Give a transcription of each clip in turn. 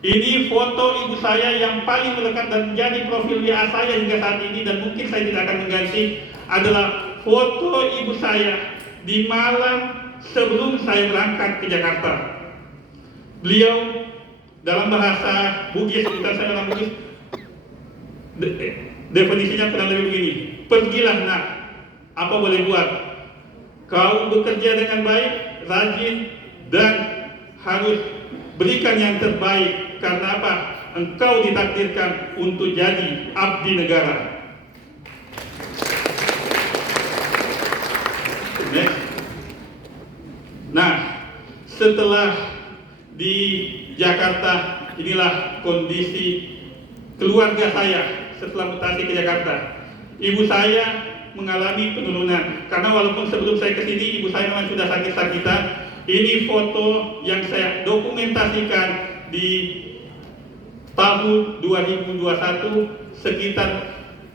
Ini foto ibu saya yang paling melekat dan menjadi profil WA saya hingga saat ini, dan mungkin saya tidak akan mengganti, adalah foto ibu saya di malam sebelum saya berangkat ke Jakarta. Beliau dalam bahasa Bugis, kita saya orang Bugis, definisinya kurang lebih begini: pergilah nak, apa boleh buat, kau bekerja dengan baik, rajin, dan harus berikan yang terbaik. Karena apa? Engkau ditakdirkan untuk jadi abdi negara. Next. Nah, setelah di Jakarta, inilah kondisi keluarga saya setelah mutasi ke Jakarta. Ibu saya mengalami penurunan, karena walaupun sebelum saya kesini ibu saya memang sudah sakit-sakitan. Ini foto yang saya dokumentasikan di tahun 2021, sekitar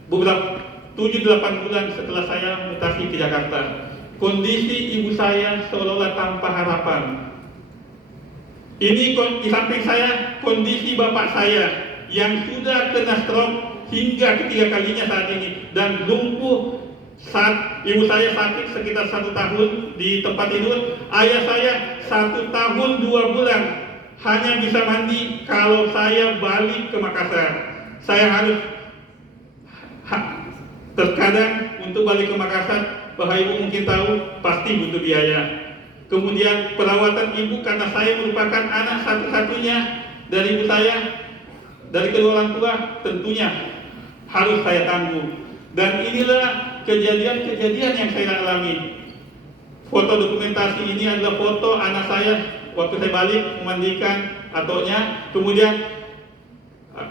beberapa 7-8 bulan setelah saya mutasi ke Jakarta. Kondisi ibu saya seolah-olah tanpa harapan. Ini di samping saya kondisi bapak saya yang sudah kena stroke hingga ketiga kalinya saat ini, dan lumpuh saat ibu saya sakit sekitar 1 tahun di tempat tidur. Ayah saya 1 tahun 2 bulan hanya bisa mandi kalau saya balik ke Makassar. Saya harus terkadang untuk balik ke Makassar, Bapak Ibu mungkin tahu, pasti butuh biaya. Kemudian perawatan ibu, karena saya merupakan anak satu-satunya dari ibu saya, dari kedua orang tua, tentunya harus saya tanggung. Dan inilah kejadian-kejadian yang saya alami. Foto dokumentasi ini adalah foto anak saya waktu saya balik memandikan ataunya. Kemudian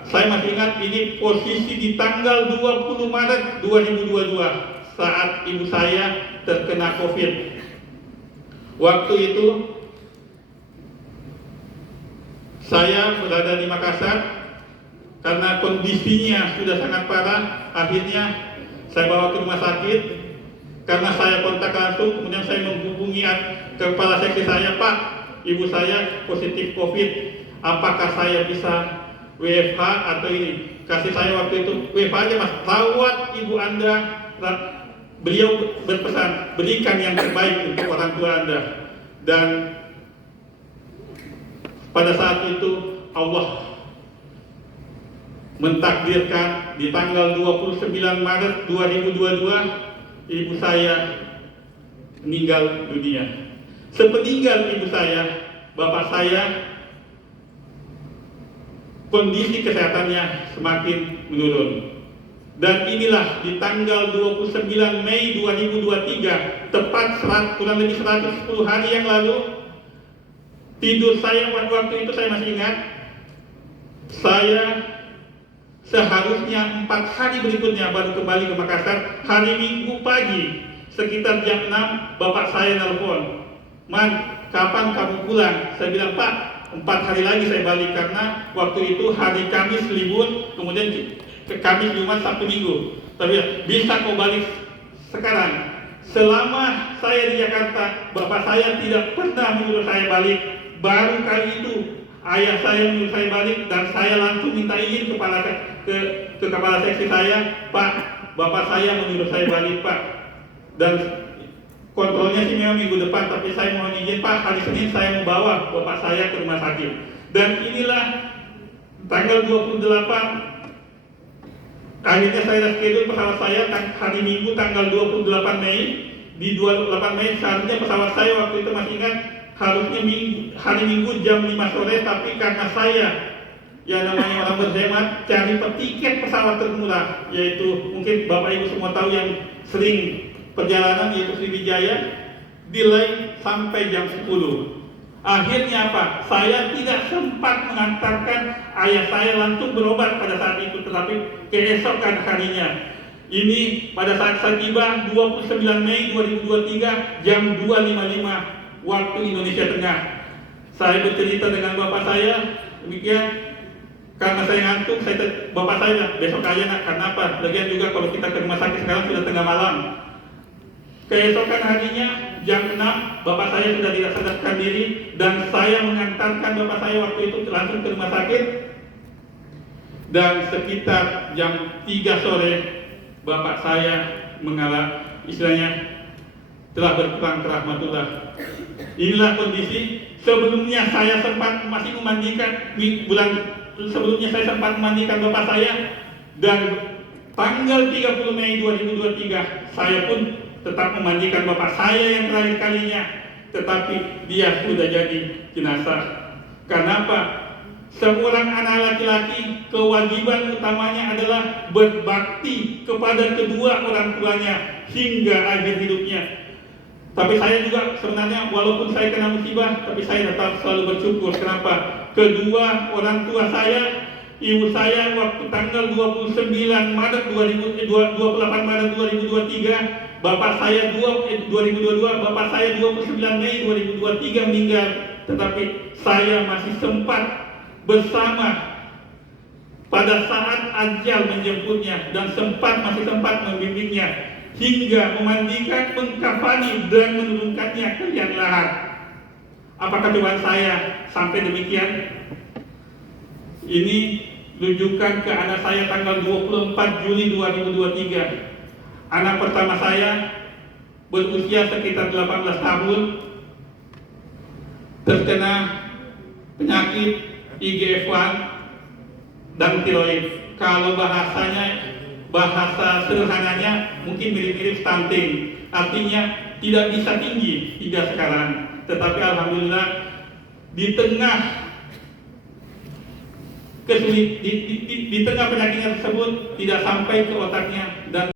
saya masih ingat, ini posisi di tanggal 20 Maret 2022 saat ibu saya terkena COVID. Waktu itu saya berada di Makassar, karena kondisinya sudah sangat parah. Akhirnya saya bawa ke rumah sakit. Karena saya kontak langsung, kemudian saya menghubungi kepala seksi saya, Pak, ibu saya positif COVID, apakah saya bisa WFH atau ini? Kasih saya waktu itu, WFH aja Mas, rawat ibu Anda. Beliau berpesan, berikan yang terbaik untuk orang tua Anda. Dan pada saat itu Allah mentakdirkan di tanggal 29 Maret 2022 ibu saya meninggal dunia. Sepeninggal ibu saya, bapak saya kondisi kesehatannya semakin menurun. Dan inilah di tanggal 29 Mei 2023, tepat kurang lebih 110 hari yang lalu, tidur saya waktu itu saya masih ingat, saya seharusnya 4 hari berikutnya baru kembali ke Makassar. Hari Minggu pagi sekitar jam 6 bapak saya nelpon, Man, kapan kamu pulang? Saya bilang, Pak, 4 hari lagi saya balik, karena waktu itu hari Kamis libur, kemudian ke Kamis, Jumat, Sabtu, Minggu. Tapi bisa kau balik sekarang. Selama saya di Jakarta, bapak saya tidak pernah menyuruh saya balik. Baru kali itu ayah saya menyuruh saya balik, dan saya langsung minta izin ke kepala seksi saya, Pak, bapak saya menyuruh saya balik, Pak. Dan kontrolnya sih memang minggu depan, tapi saya mohon izin, Pak, hari Senin saya membawa bapak saya ke rumah sakit. Dan inilah tanggal 28, akhirnya saya schedule pesawat saya hari Minggu tanggal 28 Mei. Di 28 Mei seharusnya pesawat saya waktu itu masih ingat, harusnya hari Minggu jam 5 sore, tapi karena saya yang namanya orang berhemat, cari tiket pesawat termurah, yaitu mungkin Bapak Ibu semua tahu yang sering perjalanan, yaitu Sriwijaya, delay sampai jam 10. Akhirnya apa? Saya tidak sempat mengantarkan ayah saya langsung berobat pada saat itu, tetapi keesokan harinya. Ini pada saat saya tiba 29 Mei 2023 jam 2.55 waktu Indonesia Tengah. Saya bercerita dengan bapak saya demikian, karena saya ngantuk, bapak saya besok aja nak, karena apa? Lagian juga kalau kita ke rumah sakit sekarang sudah tengah malam. Keesokan harinya jam 6 bapak saya sudah tidak sadarkan diri dan saya mengantarkan bapak saya waktu itu langsung ke rumah sakit. Dan sekitar jam 3 sore bapak saya istilahnya telah berpulang ke rahmatullah. Inilah kondisi. Sebelumnya saya sempat masih memandikan sebelumnya saya sempat memandikan bapak saya, dan tanggal 30 Mei 2023 saya pun tetap memandikan bapak saya yang terakhir kalinya, tetapi dia sudah jadi jenazah. Kenapa? Seorang anak laki-laki kewajiban utamanya adalah berbakti kepada kedua orang tuanya hingga akhir hidupnya. Tapi saya juga sebenarnya walaupun saya kena musibah, tapi saya tetap selalu bersyukur. Kenapa? Kedua orang tua saya, ibu saya waktu tanggal 28 Maret 2023, bapak saya 2022, bapak saya 29 Mei 2023 meninggal. Tetapi saya masih sempat bersama pada saat ajal menjemputnya dan masih sempat membimbingnya hingga memandikan, mengkafani dan menurunkannya ke liang lahat. Apakah cobaan saya sampai demikian? Ini rujukan ke anak saya tanggal 24 Juli 2023. Anak pertama saya berusia sekitar 18 tahun, terkena penyakit IGF-1 dan tiroid. Kalau bahasa sederhananya mungkin mirip-mirip stunting, artinya tidak bisa tinggi hingga sekarang. Tetapi alhamdulillah di tengah di tengah penyakitnya tersebut tidak sampai ke otaknya dan